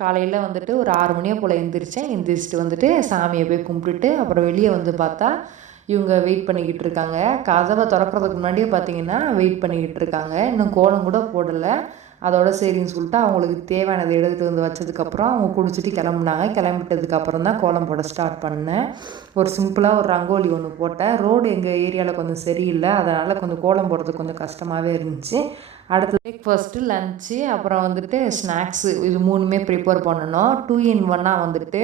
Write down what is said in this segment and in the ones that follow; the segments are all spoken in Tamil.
காலையில் வந்துட்டு ஒரு 6 மணியை போல் எந்திரிச்சேன். எந்திரிச்சிட்டு வந்துட்டு சாமியை போய் கும்பிட்டுட்டு அப்புறம் வெளியே வந்து பார்த்தா இவங்க வெயிட் பண்ணிக்கிட்டு இருக்காங்க. கதவை திறக்கிறதுக்கு முன்னாடியே பார்த்தீங்கன்னா வெயிட் பண்ணிக்கிட்டு இருக்காங்க. இன்னும் கோலம் கூட போடலை. அதோட சரின்னு சொல்லிட்டு அவங்களுக்கு தேவையானதை எடுத்துகிட்டு வந்து வச்சதுக்கப்புறம் அவங்க குடிச்சிட்டு கிளம்புனாங்க. கிளம்பிட்டதுக்கப்புறம் தான் கோலம் போட ஸ்டார்ட் பண்ணேன். ஒரு சிம்பிளாக ஒரு ரங்கோலி ஒன்று போட்டேன். ரோடு எங்கள் ஏரியாவில் கொஞ்சம் சரியில்லை, அதனால் கொஞ்சம் கோலம் போடுறதுக்கு கொஞ்சம் கஷ்டமாகவே இருந்துச்சு. அடுத்து பிரேக்ஃபாஸ்ட்டு, லன்ச்சு, அப்புறம் வந்துட்டு ஸ்நாக்ஸு, இது 3மே ப்ரிப்பேர் பண்ணணும். 2 in 1 வந்துட்டு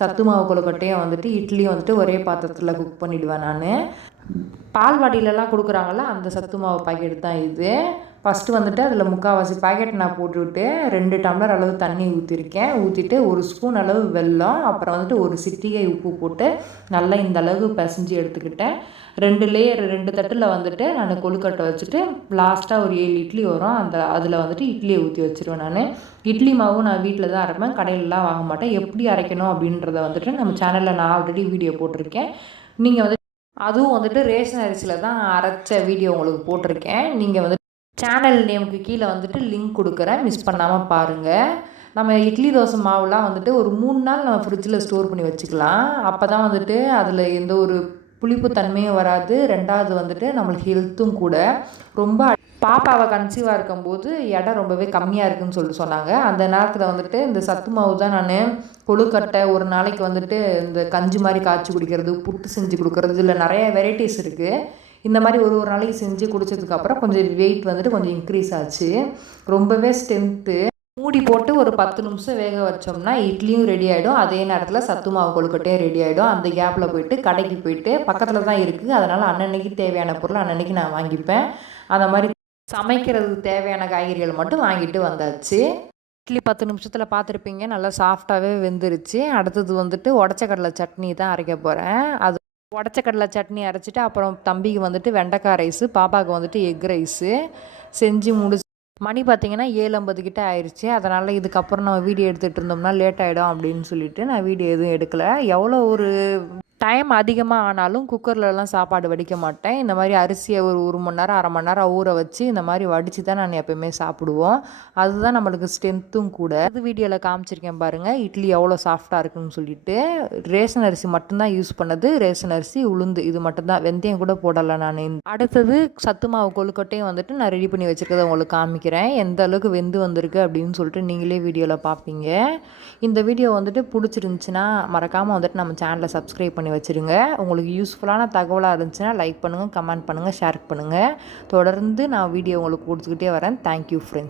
சத்து மாவு கொழுக்கட்டையும் வந்துட்டு இட்லியும் வந்துட்டு ஒரே பாத்திரத்தில் குக் பண்ணிவிடுவேன் நான். பால்வாடியிலலாம் கொடுக்குறாங்கள்ல அந்த சத்து மாவு பாக்கெட் தான் இது. ஃபஸ்ட்டு வந்துட்டு அதில் 3/4 பாக்கெட் நான் போட்டுவிட்டு 2 டம்ளர் அளவு தண்ணி ஊற்றிருக்கேன். ஊற்றிட்டு 1 ஸ்பூன் அளவு வெல்லம், அப்புறம் வந்துட்டு 1 சிட்டிகை உப்பு போட்டு நல்லா இந்த அளவு பிசைஞ்சு எடுத்துக்கிட்டேன். 2 லேயர் 2 தட்டில் வந்துட்டு நான் கொழுக்கட்டை வச்சுட்டு லாஸ்ட்டாக ஒரு 7 இட்லி வரும். அதில் வந்துட்டு இட்லியை ஊற்றி வச்சுருவேன் நான். இட்லி மாவும் நான் வீட்டில் தான் அரைப்பேன், கடையிலலாம் வாங்க மாட்டேன். எப்படி அரைக்கணும் அப்படின்றத வந்துட்டு நம்ம சேனலில் நான் ஆல்ரெடி வீடியோ போட்டிருக்கேன். நீங்கள் வந்து அதுவும் வந்துட்டு ரேஷன் அரிசியில் தான் அரைச்ச வீடியோ உங்களுக்கு போட்டிருக்கேன். நீங்கள் வந்து சேனல் நேமுக்கு கீழே வந்துட்டு லிங்க் கொடுக்குறேன், மிஸ் பண்ணாமல் பாருங்கள். நம்ம இட்லி தோசை மாவுலாம் வந்துட்டு ஒரு 3 நாள் நம்ம ஃப்ரிட்ஜில் ஸ்டோர் பண்ணி வச்சுக்கலாம். அப்போ தான் வந்துட்டு அதில் எந்த ஒரு புளிப்பு தன்மையும் வராது. 2வது வந்துட்டு நம்மளுக்கு ஹெல்த்தும் கூட. ரொம்ப பாப்பாவை கன்சீவாக இருக்கும்போது எடை ரொம்பவே கம்மியாக இருக்குதுன்னு சொல்லிட்டு சொன்னாங்க. அந்த நேரத்தில் வந்துட்டு இந்த சத்து மாவு தான் நான் கொழுக்கட்டை, ஒரு நாளைக்கு வந்துட்டு இந்த கஞ்சி மாதிரி காய்ச்சி குடிக்கிறது, புட்டு செஞ்சு கொடுக்குறது, இதில் நிறைய வெரைட்டிஸ் இருக்குது. இந்த மாதிரி ஒரு நாளைக்கு செஞ்சு குடித்ததுக்கப்புறம் கொஞ்சம் வெயிட் வந்துட்டு கொஞ்சம் இன்க்ரீஸ் ஆச்சு. ரொம்பவே ஸ்ட்ரென்த்து. மூடி போட்டு ஒரு 10 நிமிஷம் வேக வச்சோம்னா இட்லியும் ரெடி ஆகிடும், அதே நேரத்தில் சத்து மாவு கொழுக்கட்டையும் ரெடி ஆகிடும். அந்த கேப்பில் போயிட்டு கடைக்கு போயிட்டு பக்கத்தில் தான் இருக்குது, அதனால் அன்னன்னைக்கு தேவையான பொருள் அன்னன்னைக்கு நான் வாங்கிப்பேன். அந்த மாதிரி சமைக்கிறதுக்கு தேவையான காய்கறிகள் மட்டும் வாங்கிட்டு வந்தாச்சு. இட்லி 10 நிமிஷத்தில் பார்த்துருப்பீங்க, நல்லா சாஃப்டாகவே வெந்துருச்சு. அடுத்தது வந்துட்டு உடச்ச கடலை சட்னி தான் அரைக்க போகிறேன். அது உடச்ச கடலை சட்னி அரைச்சிட்டு அப்புறம் தம்பிக்கு வந்துட்டு வெண்டைக்காய் ரைஸு, பாப்பாவுக்கு வந்துட்டு எக் ரைஸு செஞ்சு முடிச்சு மணி பார்த்திங்கன்னா 7:50 கிட்ட ஆயிடுச்சு. அதனால் இதுக்கப்புறம் நம்ம வீடியோ எடுத்துகிட்டு இருந்தோம்னா லேட் ஆகிடும் அப்படின்னு சொல்லிட்டு நான் வீடியோ எதுவும் எடுக்கலை. எவ்வளோ ஒரு டைம் அதிகமாக ஆனாலும் குக்கர்லலாம் சாப்பாடு வடிக்க மாட்டேன். இந்த மாதிரி அரிசியை ஒரு 1 மணி நேரம் 1/2 மணி நேரம் ஊற வச்சு இந்த மாதிரி வடித்து தான் நான் எப்போயுமே சாப்பிடுவோம். அதுதான் நம்மளுக்கு ஸ்ட்ரென்த்தும் கூட. அது வீடியோவில் காமிச்சிருக்கேன் பாருங்கள், இட்லி எவ்வளோ சாஃப்டாக இருக்குன்னு சொல்லிட்டு. ரேஷன் அரிசி மட்டும்தான் யூஸ் பண்ணது, ரேஷன் அரிசி, உளுந்து, இது மட்டும்தான். வெந்தயம் கூட போடலை நான். அடுத்தது சத்து மாவு கொழுக்கட்டையும் வந்துட்டு நான் ரெடி பண்ணி வச்சுருக்கதை உங்களுக்கு காமிக்கிறேன். எந்த அளவுக்கு வெந்து வந்திருக்கு அப்படின்னு சொல்லிட்டு நீங்களே வீடியோவில் பார்ப்பீங்க. இந்த வீடியோ வந்துட்டு பிடிச்சிருந்துச்சின்னா மறக்காமல் வந்துட்டு நம்ம சேனலை சப்ஸ்கிரைப் பண்ணி வச்சுருங்க. உங்களுக்கு யூஸ்ஃபுல்லான தகவலாக இருந்துச்சுன்னா லைக் பண்ணுங்கள், கமெண்ட் பண்ணுங்கள், ஷேர் பண்ணுங்கள். தொடர்ந்து நான் வீடியோ உங்களுக்கு கொடுத்துக்கிட்டே வரேன். Thank you friends.